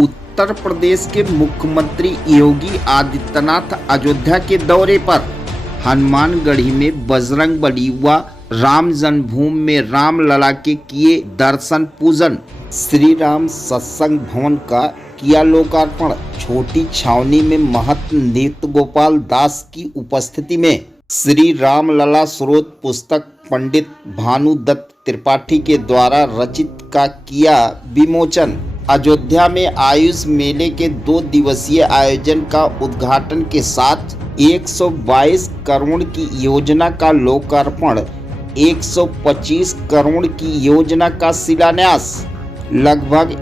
उत्तर प्रदेश के मुख्यमंत्री योगी आदित्यनाथ अयोध्या के दौरे पर हनुमानगढ़ी में बजरंगबली व राम जन्मभूमि में रामलला के किए दर्शन पूजन। श्री राम सत्संग भवन का किया लोकार्पण। छोटी छावनी में महंत नृत्य गोपाल दास की उपस्थिति में श्री रामलला स्रोत पुस्तक पंडित भानुदत्त त्रिपाठी के द्वारा रचित का किया विमोचन। अयोध्या में आयुष मेले के 2 दिवसीय आयोजन का उद्घाटन के साथ 122 करोड़ की योजना का लोकार्पण, 125 करोड़ की योजना का शिलान्यास, लगभग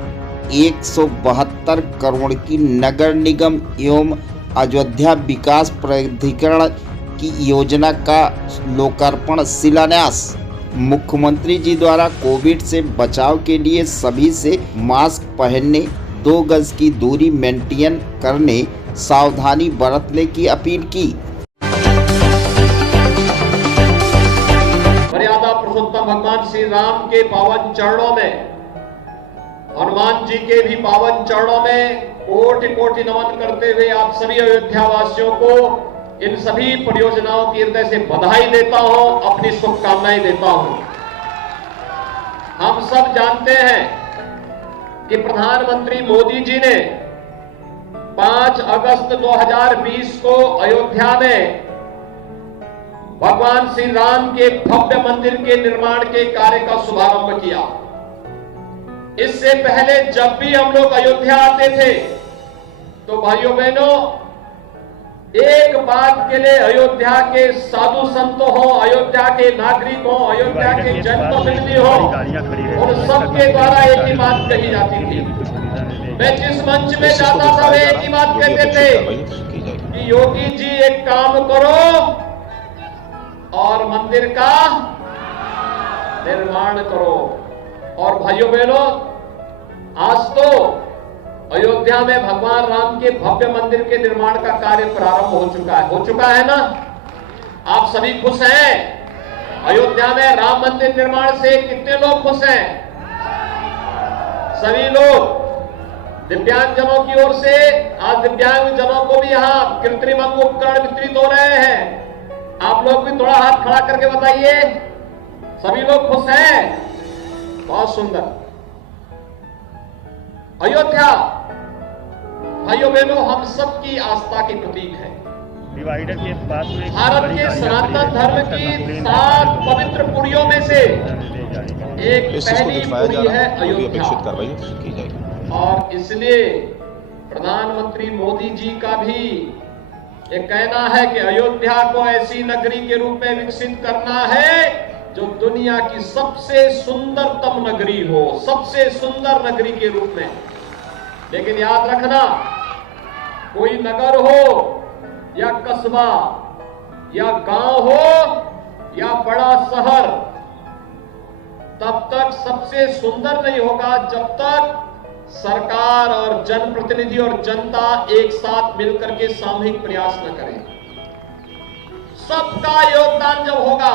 172 करोड़ की नगर निगम एवं अयोध्या विकास प्राधिकरण की योजना का लोकार्पण शिलान्यास। मुख्यमंत्री जी द्वारा कोविड से बचाव के लिए सभी से मास्क पहनने, 2 गज की दूरी मेंटेन करने, सावधानी बरतने की अपील की। मर्यादा पुरुषोत्तम भगवान श्री राम के पावन चरणों में, हनुमान जी के भी पावन चरणों में कोटि कोटि नमन करते हुए आप सभी अयोध्या वासियों को इन सभी परियोजनाओं की हृदय से बधाई देता हूं, अपनी शुभकामनाएं देता हूं। हम सब जानते हैं कि प्रधानमंत्री मोदी जी ने 5 अगस्त 2020 को अयोध्या में भगवान श्री राम के भव्य मंदिर के निर्माण के कार्य का शुभारंभ किया। इससे पहले जब भी हम लोग अयोध्या आते थे तो भाइयों बहनों, एक बात के लिए अयोध्या के साधु संत हो, अयोध्या के नागरिक हो, अयोध्या के जनप्रतिनिधि हो, उन सबके द्वारा एक ही बात कही जाती थी। मैं जिस मंच में जाता था वे एक ही बात कहते थे कि योगी जी एक काम करो और मंदिर का निर्माण करो। और भाइयों बहनों, आज तो अयोध्या में भगवान राम के भव्य मंदिर के निर्माण का कार्य प्रारंभ हो चुका है ना। आप सभी खुश हैं? अयोध्या में राम मंदिर निर्माण से कितने लोग खुश हैं? सभी लोग। दिव्यांग जनों की ओर से आज दिव्यांग जनों को भी यहाँ कृत्रिम अंग उपकरण वितरित हो रहे हैं। आप लोग भी थोड़ा हाथ खड़ा करके बताइए, सभी लोग खुश हैं? बहुत सुंदर। अयोध्या भाइयों बहनों हम सबकी आस्था की प्रतीक है। डिवाइडर के पास में भारत के सनातन धर्म की 7 पवित्र पुरियों में से एक पहली पुरी है अयोध्या। और इसलिए प्रधानमंत्री मोदी जी का भी ये कहना है कि अयोध्या को ऐसी नगरी के रूप में विकसित करना है जो दुनिया की सबसे सुंदरतम नगरी हो, सबसे सुंदर नगरी के रूप में। लेकिन याद रखना, कोई नगर हो या कस्बा या गांव हो या बड़ा शहर, तब तक सबसे सुंदर नहीं होगा जब तक सरकार और जनप्रतिनिधि और जनता एक साथ मिलकर के सामूहिक प्रयास न करें। सबका योगदान जब होगा,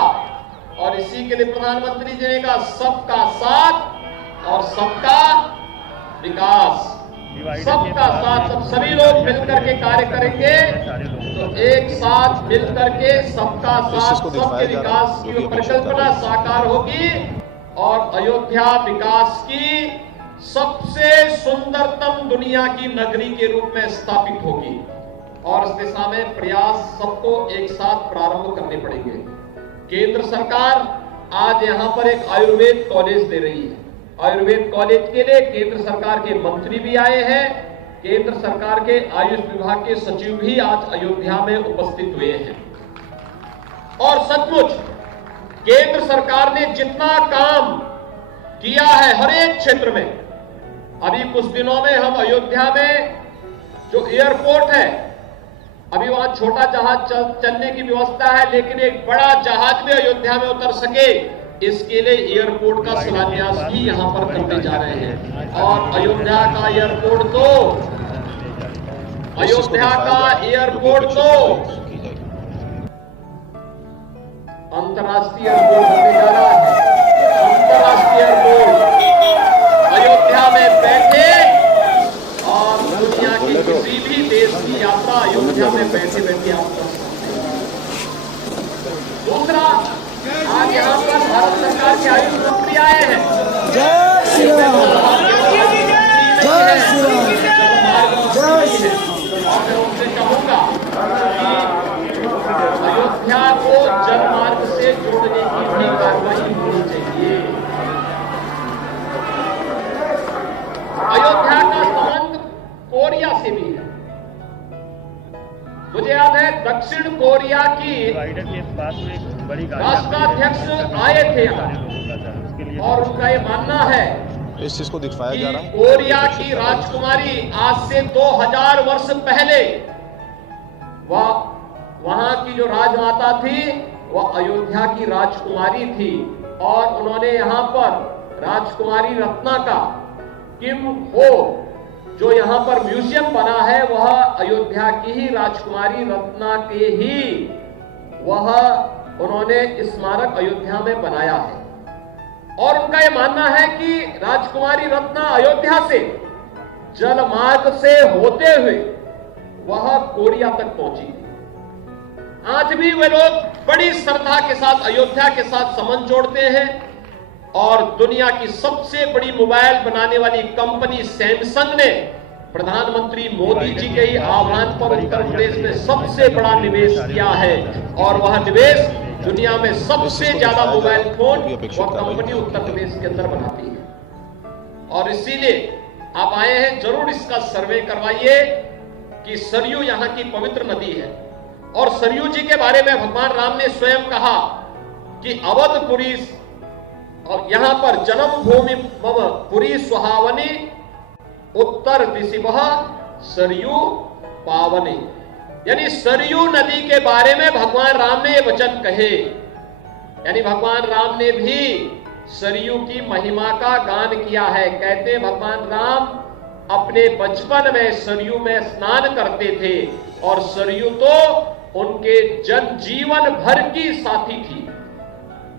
और इसी के लिए प्रधानमंत्री जी ने कहा सबका साथ और सबका विकास। सबका साथ, सब सभी लोग मिलकर के कार्य करेंगे तो एक साथ मिलकर के सबका साथ सबके विकास की परिकल्पना साकार होगी और अयोध्या विकास की सबसे सुंदरतम दुनिया की नगरी के रूप में स्थापित होगी। और इस दिशा में प्रयास सबको एक साथ प्रारंभ करने पड़ेंगे। केंद्र सरकार आज यहां पर एक आयुर्वेद कॉलेज दे रही है। आयुर्वेद कॉलेज के लिए केंद्र सरकार के मंत्री भी आए हैं। केंद्र सरकार के आयुष विभाग के सचिव भी आज अयोध्या में उपस्थित हुए हैं। और सचमुच केंद्र सरकार ने जितना काम किया है हर एक क्षेत्र में, अभी कुछ दिनों में हम अयोध्या में जो एयरपोर्ट है, अभी वहां छोटा जहाज चलने की व्यवस्था है, लेकिन एक बड़ा जहाज भी अयोध्या में उतर सके इसके लिए एयरपोर्ट का शिलान्यास भी यहां पर करते जा रहे हैं। और अयोध्या का एयरपोर्ट तो अंतर्राष्ट्रीय एयरपोर्ट होने जा रहा है। अंतर्राष्ट्रीय एयरपोर्ट अयोध्या में बैठे किसी भी देश की यात्रा अयोध्या में बैठे बैठे आप कर सकते हैं। दूसरा, आज यहाँ पर भारत सरकार के आयुष मंत्री आए हैं। और मैं उनसे कहूंगा कि अयोध्या को जलमार्ग से जोड़ने की भी कार्रवाई होनी चाहिए। अयोध्या का संबंध कोरिया से भी है। मुझे याद है दक्षिण कोरिया की डिवाइडर के पास में एक बड़ी गाड़ी राष्ट्राध्यक्ष आए थे यहाँ उसके लिए और उनका ये मानना है इस चीज को दिखाया जा रहा है। कोरिया की राजकुमारी आज से 2000 वर्ष पहले वहां की जो राजमाता थी वह अयोध्या की राजकुमारी थी और उन्होंने यहां पर राजकुमारी रत्ना का किम हो जो यहां पर म्यूजियम बना है वह अयोध्या की ही राजकुमारी रत्ना के ही वह उन्होंने स्मारक अयोध्या में बनाया है। और उनका यह मानना है कि राजकुमारी रत्ना अयोध्या से जलमार्ग से होते हुए वह कोरिया तक पहुंची थी। आज भी वे लोग बड़ी श्रद्धा के साथ अयोध्या के साथ संबंध जोड़ते हैं और दुनिया की सबसे बड़ी मोबाइल बनाने वाली कंपनी सैमसंग ने प्रधानमंत्री मोदी जी के ही आह्वान पर उत्तर प्रदेश में सबसे बड़ा निवेश किया है और वह निवेश दुनिया में सबसे ज्यादा मोबाइल फोन वह कंपनी उत्तर प्रदेश के अंदर बनाती है। और इसीलिए आप आए हैं, जरूर इसका सर्वे करवाइए कि सरयू यहाँ की पवित्र नदी है और सरयू जी के बारे में भगवान राम ने स्वयं कहा कि अवधपुरी और यहां पर जन्म भूमि मम पुरी सुहावनी उत्तर दिशिवह सरयू पावनी, यानी सरयू नदी के बारे में भगवान राम ने ये वचन कहे। यानी भगवान राम ने भी सरयू की महिमा का गान किया है। कहते भगवान राम अपने बचपन में सरयू में स्नान करते थे और सरयू तो उनके जन जीवन भर की साथी थी।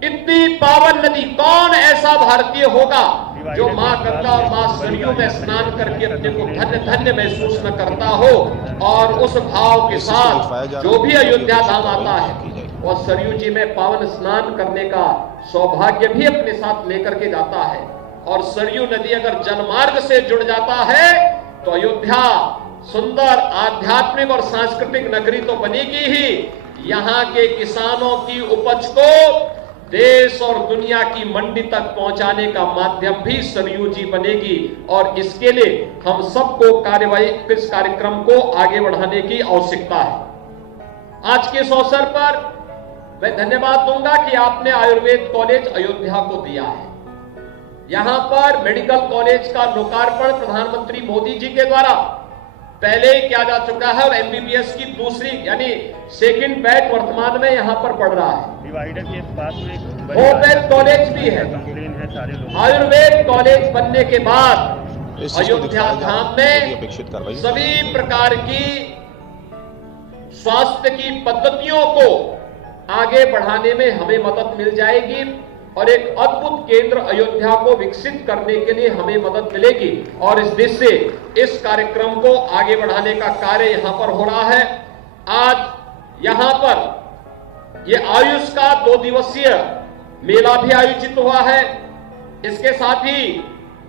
इतनी पावन नदी, कौन ऐसा भारतीय होगा जो मां गंगा और मां सरयू में स्नान करके अपने को धन्य धन्य महसूस न करता हो और उस भाव के साथ जो भी अयोध्या धाम आता है वह सरयू जी में पावन स्नान करने का सौभाग्य भी अपने साथ लेकर के जाता है। और सरयू नदी अगर जलमार्ग से जुड़ जाता है तो अयोध्या सुंदर आध्यात्मिक और सांस्कृतिक नगरी तो बनेगी ही, यहाँ के किसानों की उपज को देश और दुनिया की मंडी तक पहुंचाने का माध्यम भी सरयू जी बनेगी। और इसके लिए हम सबको इस कार्यक्रम को आगे बढ़ाने की आवश्यकता है। आज के इस अवसर पर मैं धन्यवाद दूंगा कि आपने आयुर्वेद कॉलेज अयोध्या को दिया है। यहां पर मेडिकल कॉलेज का लोकार्पण प्रधानमंत्री मोदी जी के द्वारा पहले ही किया जा चुका है और एमबीबीएस की दूसरी यानी सेकंड बैच वर्तमान में यहां पर पढ़ रहा है। डिवाइडर के पास में एक होमवेद कॉलेज भी है। कंप्लेन है सारे लोग। आयुर्वेद कॉलेज बनने के बाद इस चीज को अयोध्या दिखाया जा रहा धाम है। में अपेक्षित कार्रवाई सभी प्रकार की स्वास्थ्य की पद्धतियों को आगे बढ़ाने में हमें मदद मिल जाएगी और एक अद्भुत केंद्र अयोध्या को विकसित करने के लिए हमें मदद मिलेगी। और इस दिशा से इस कार्यक्रम को आगे बढ़ाने का कार्य यहां पर हो रहा है। आज यहां पर यह आयुष का 2 दिवसीय मेला भी आयोजित हुआ है। इसके साथ ही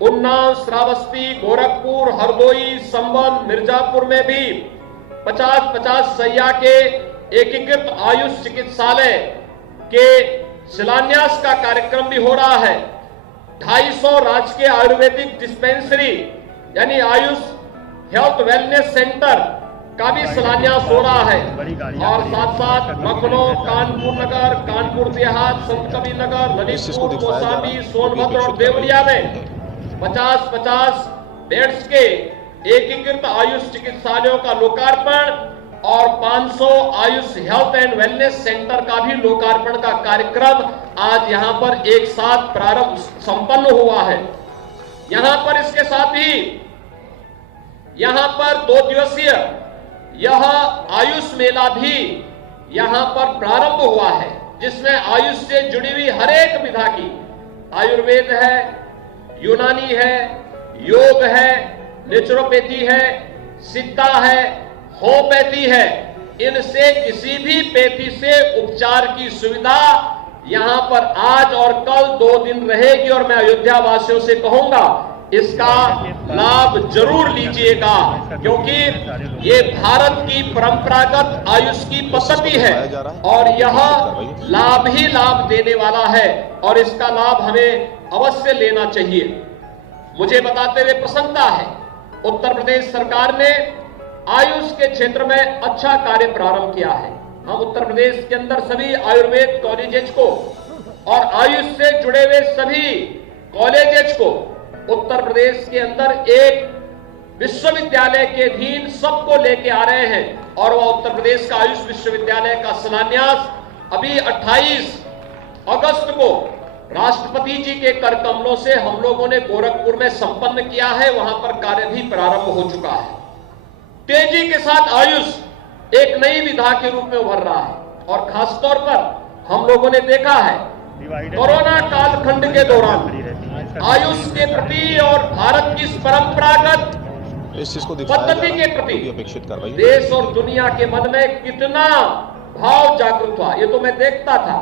उन्नाव, श्रावस्ती, गोरखपुर, हरदोई, संबल, मिर्जापुर में भी 50-50 सैया के एकीकृत आयुष चिकित्सालय के शिलान्यास का कार्यक्रम भी हो रहा है। 250 राजकीय आयुर्वेदिक डिस्पेंसरी यानी आयुष हेल्थ वेलनेस सेंटर का भी शिलान्यास हो रहा है। और साथ साथ लखनऊ, कानपुर नगर, कानपुर देहात, संत कबीर नगर, ललितपुर, कौशाम्बी, सोनभद्र और देवरिया में 50-50 बेड्स के एकीकृत आयुष चिकित्सालयों का लोकार्पण और 500 Ayush health and wellness centre का भी लोकार्पण का कार्यक्रम आज यहां पर एक साथ प्रारंभ संपन्न हुआ है। यहां पर इसके साथ ही यहां पर 2 दिवसीय यह आयुष मेला भी यहां पर प्रारंभ हुआ है, जिसमें आयुष से जुड़ी हुई हर एक विधा की आयुर्वेद है, यूनानी है, योग है, नेचुरोपैथी है, सिद्धा है, होम्योपैथी है, इनसे किसी भी पैथी से उपचार की सुविधा यहां पर आज और कल 2 दिन रहेगी। और मैं अयोध्या वासियों से कहूंगा, इसका लाभ जरूर लीजिएगा, क्योंकि ये भारत की परंपरागत आयुष की पद्धति है और यह लाभ ही लाभ देने वाला है और इसका लाभ हमें अवश्य लेना चाहिए। मुझे बताते हुए प्रसन्नता है, उत्तर प्रदेश सरकार ने आयुष के क्षेत्र में अच्छा कार्य प्रारंभ किया है। हम उत्तर प्रदेश के अंदर सभी आयुर्वेद कॉलेजेस को और आयुष से जुड़े हुए सभी कॉलेजेस को उत्तर प्रदेश के अंदर एक विश्वविद्यालय के अधीन सबको लेके आ रहे हैं और वह उत्तर प्रदेश का आयुष विश्वविद्यालय का शिलान्यास अभी 28 अगस्त को राष्ट्रपति जी के कर कमलों से हम लोगों ने गोरखपुर में संपन्न किया है। वहां पर कार्य भी प्रारंभ हो चुका है। तेजी के साथ आयुष एक नई विधा के रूप में उभर रहा है और खासतौर पर हम लोगों ने देखा है कोरोना कालखंड के दौरान आयुष के प्रति और भारत की इस परंपरागत इस चीज को दिखाया जा पद्धति रहा के है, प्रति जो अपेक्षित कार्रवाई देश और दुनिया के मन में कितना भाव जागृत हुआ। ये तो मैं देखता था,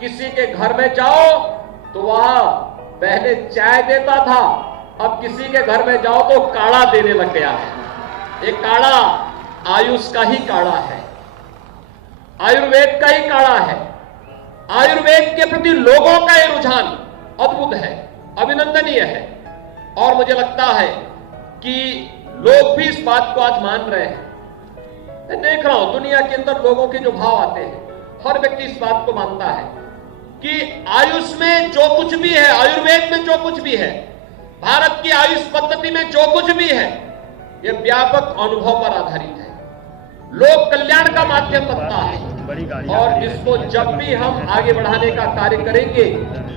किसी के घर में जाओ तो वहां पहले चाय देता था, अब किसी के घर में जाओ तो काढ़ा देने लग गया है। ये काढ़ा आयुष का ही काढ़ा है, आयुर्वेद का ही काढ़ा है। आयुर्वेद के प्रति लोगों का ये रुझान अद्भुत है, अभिनंदनीय है और मुझे लगता है कि लोग भी इस बात को आज मान रहे हैं। मैं देख रहा हूं दुनिया के अंदर लोगों के जो भाव आते हैं, हर व्यक्ति इस बात को मानता है कि आयुष में जो कुछ भी है, आयुर्वेद में जो कुछ भी है, भारत की आयुष पद्धति में जो कुछ भी है, यह व्यापक अनुभव पर आधारित है, लोक कल्याण का माध्यम बनता है। और इसको जब भी हम आगे बढ़ाने का कार्य करेंगे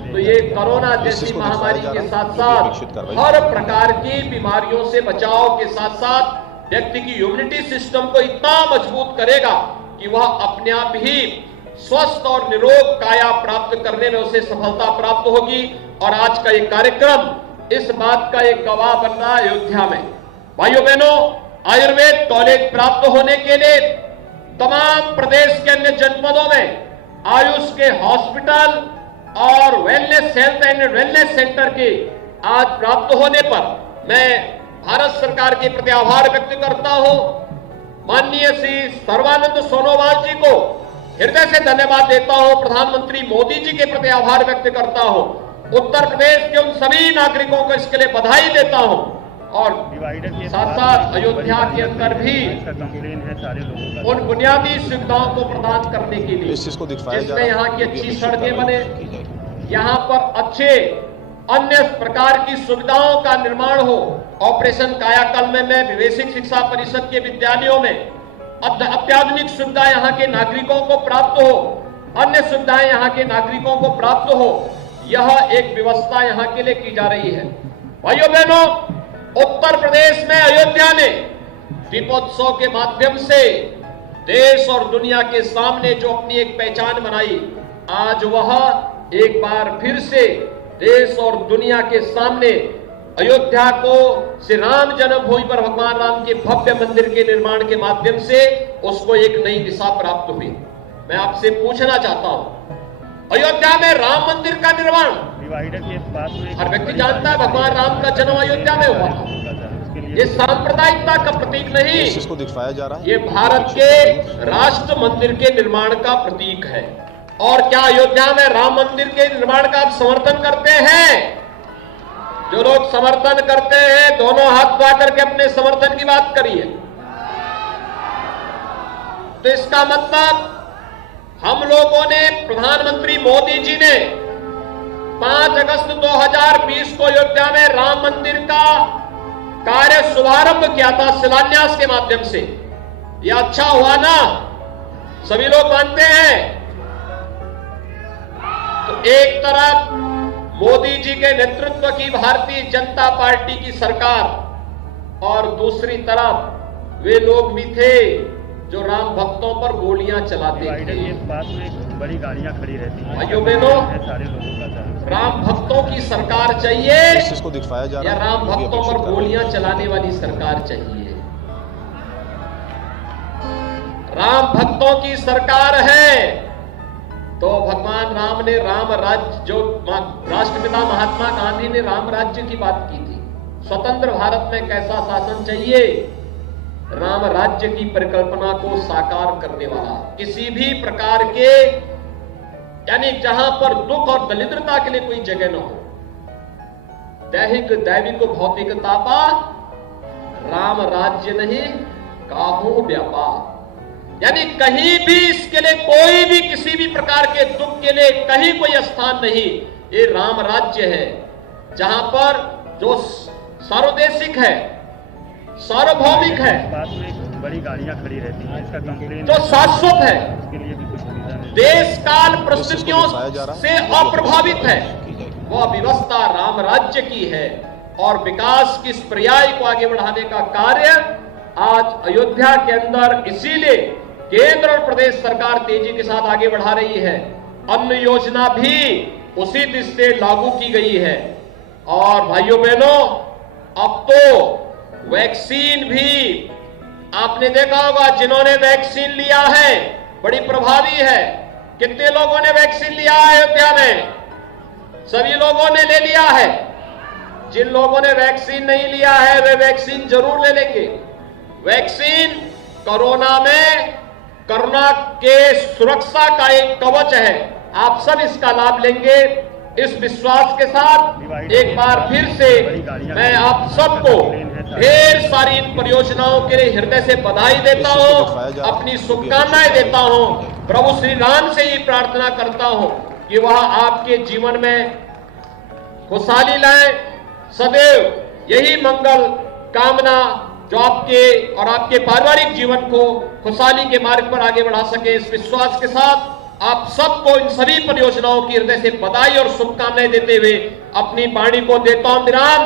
तो ये कोरोना जैसी महामारी के साथ साथ हर प्रकार की बीमारियों से बचाव के साथ साथ व्यक्ति की इम्यूनिटी सिस्टम को इतना मजबूत करेगा कि वह अपने आप ही स्वस्थ और निरोग काया प्राप्त करने में उसे सफलता प्राप्त होगी। और आज का ये कार्यक्रम इस बात का एक गवाह बन रहा है। अयोध्या में भाइयों बहनों, आयुर्वेद कॉलेज प्राप्त होने के लिए तमाम प्रदेश के अन्य जनपदों में आयुष के हॉस्पिटल और wellness health and wellness centre के आज प्राप्त होने पर मैं भारत सरकार के प्रति आभार व्यक्त करता हूं। माननीय श्री सर्बानंद सोनोवाल जी को हृदय से धन्यवाद देता हूं। प्रधानमंत्री मोदी जी के प्रति आभार व्यक्त करता हूं। उत्तर प्रदेश के उन सभी नागरिकों को इसके लिए बधाई देता हूं और साथ साथ अयोध्या के अंदर भी उन बुनियादी सुविधाओं को प्रदान करने के लिए इस चीज को दिखाया जा रहा जिसमें है, यहाँ की जो अच्छी अपेक्षित सड़कें कार्रवाई बने, की जाएगी। यहाँ पर अच्छे अन्य प्रकार की सुविधाओं का निर्माण हो। ऑपरेशन कायाकल्प में मैं विवेशिक शिक्षा परिषद के विद्यालयों में अत्याधुनिक सुविधा यहाँ के नागरिकों को प्राप्त हो, अन्य सुविधाएं यहाँ के नागरिकों को प्राप्त हो, यह एक व्यवस्था यहाँ के लिए की जा रही है। भाइयों बहनों, उत्तर प्रदेश में अयोध्या ने दीपोत्सव के माध्यम से देश और दुनिया के सामने जो अपनी एक पहचान बनाई, आज वह एक बार फिर से देश और दुनिया के सामने अयोध्या को श्री राम जन्मभूमि पर भगवान राम के भव्य मंदिर के निर्माण के माध्यम से उसको एक नई दिशा प्राप्त हुई। मैं आपसे पूछना चाहता हूं, अयोध्या में राम मंदिर का निर्माण, हर व्यक्ति जानता है भगवान राम का जन्म अयोध्या में हुआ था। ये सांप्रदायिकता का प्रतीक नहीं, इस चीज को दिखाया जा रहा है, ये भारत के राष्ट्र मंदिर के निर्माण का प्रतीक है। और क्या अयोध्या में राम मंदिर के निर्माण का आप समर्थन करते हैं? जो लोग समर्थन करते हैं दोनों हाथ उठा करके अपने समर्थन की बात करिए। तो इसका मतलब हम लोगों ने, प्रधानमंत्री मोदी जी ने 5 अगस्त 2020 को अयोध्या में राम मंदिर का कार्य शुभारंभ किया था शिलान्यास के माध्यम से। यह अच्छा हुआ ना, सभी लोग मानते हैं। तो एक तरफ मोदी जी के नेतृत्व की भारतीय जनता पार्टी की सरकार और दूसरी तरफ वे लोग भी थे जो राम भक्तों पर गोलियां चलाते थे। पास में बड़ी गाड़ियां खड़ी रहती हैं। भाइयों बहनों, सारे लोगों का राम भक्तों की सरकार चाहिए इस चीज को दिखाया जा या रहा है, राम जो भक्तों अपेक्षित पर कार्रवाई गोलियां चलाने वाली सरकार चाहिए? राम भक्तों की सरकार है। तो भगवान राम ने राम राज्य, जो राष्ट्रपिता महात्मा गांधी ने राम राज्य की बात की थी, स्वतंत्र भारत में कैसा शासन चाहिए, राम राज्य की परिकल्पना को साकार करने वाला, किसी भी प्रकार के, यानी जहां पर दुख और दरिद्रता के लिए कोई जगह न हो, दैहिक दैविक भौतिकता पा राम राज्य नहीं काहू व्यापार, यानी कहीं भी इसके लिए कोई भी किसी भी प्रकार के दुख के लिए कहीं कोई स्थान नहीं। ये राम राज्य है जहां पर जो सर्वदेशिक है, सार्वभौमिक है, पास में बड़ी गाड़ियां खड़ी रहती हैं, इसका कंप्लेन जो शाश्वत है, उसके लिए भी कुछ सुविधा नहीं। देश काल परिस्थितियों से अप्रभावित है, वह व्यवस्था राम राज्य की है। और विकास की इस पर्याय को आगे बढ़ाने का कार्य आज अयोध्या के अंदर इसीलिए केंद्र और प्रदेश सरकार तेजी के साथ आगे बढ़ा रही है। अन्न योजना भी उसी दिशा से लागू की गई है। और भाइयों बहनों, अब तो वैक्सीन भी आपने देखा होगा, जिन्होंने वैक्सीन लिया है बड़ी प्रभावी है। कितने लोगों ने वैक्सीन लिया है अयोध्या में? सभी लोगों ने ले लिया है। जिन लोगों ने वैक्सीन नहीं लिया है वे वैक्सीन जरूर ले लेंगे। वैक्सीन कोरोना में, कोरोना के सुरक्षा का एक कवच है। आप सब इसका लाभ लेंगे इस विश्वास के साथ एक बार फिर से मैं आप सबको ढेर सारी इन परियोजनाओं के लिए हृदय से बधाई देता हूं, अपनी शुभकामनाएं देता हूं। प्रभु श्री राम से ही प्रार्थना करता हूं कि वह आपके जीवन में खुशहाली लाए। सदैव यही मंगल कामना जो आपके और आपके पारिवारिक जीवन को खुशहाली के मार्ग पर आगे बढ़ा सके, इस विश्वास के साथ आप सबको इन सभी परियोजनाओं की हृदय से बधाई और शुभकामनाएं देते हुए अपनी वाणी को देता हूं विराम।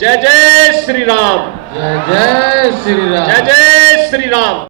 जय जय श्री राम, जय जय श्री राम, जय जय श्री राम।